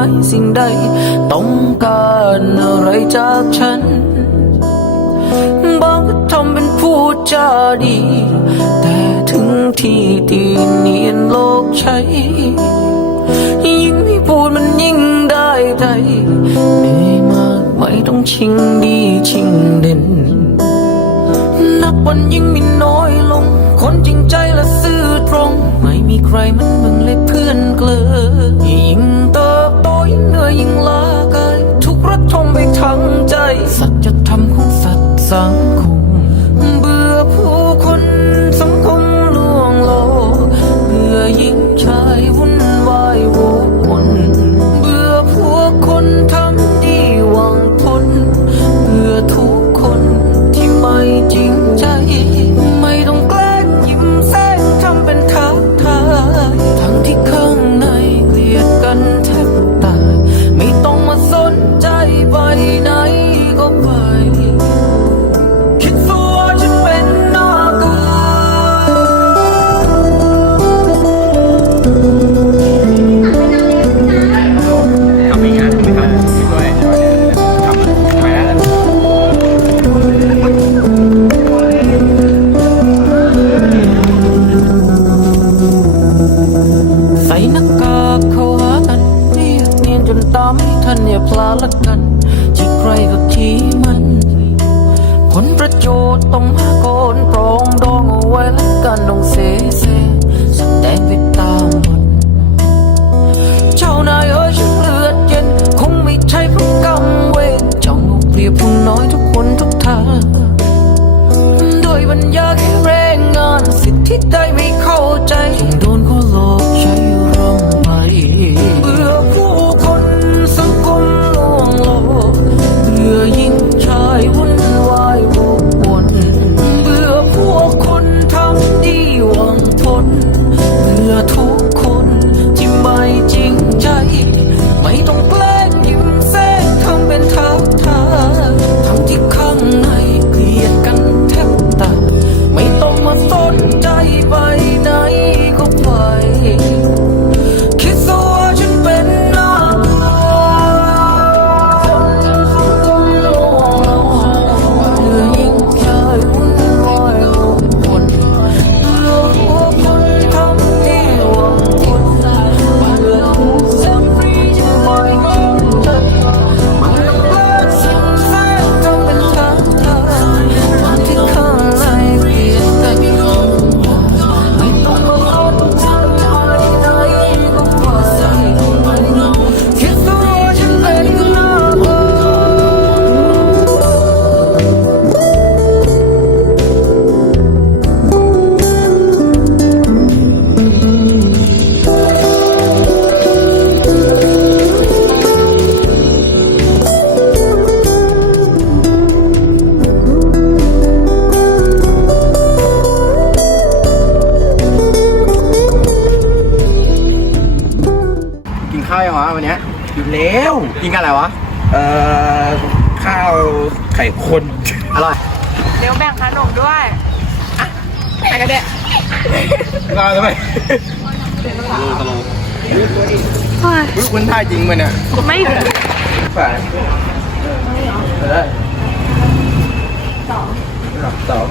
ายสิ่งใด ต้องการอะไรจากฉัน บางก็ทำเป็นผู้จาดี แต่ถึงที่ตีเนียนโลกใช้ ยิ่งไม่พูดมันยิ่งได้ใจไม่มากไม่ต้องชิงดีชิงเด่น นับวันยิ่งมีน้อยลง คนจริงใจและซื่อตรง ไม่มีใครมันมึงเลยเพื่อนเกลือยิ่ง ยิ่งลาไกลทุกระทมไปทั้งใจ สัจธรรมของสัตว์สั่ง ท่นอย่าพลาดละกันที่ใครก็ที่มัน ผลประโยชน์ต้องมาก่อนปรองดองเอาไว้ละกันต้องเส อยู่แล้วกินกันอะไรวะ เอ่อ ข้าวไข่คนอร่อยเดี๋ยวแบ่งขนมด้วยอะไปกันเนี่ลาทำไมโลตะโลอุ้คุณท่าจริงมันเนี่ยไม่ฝ่ายเออสองสอง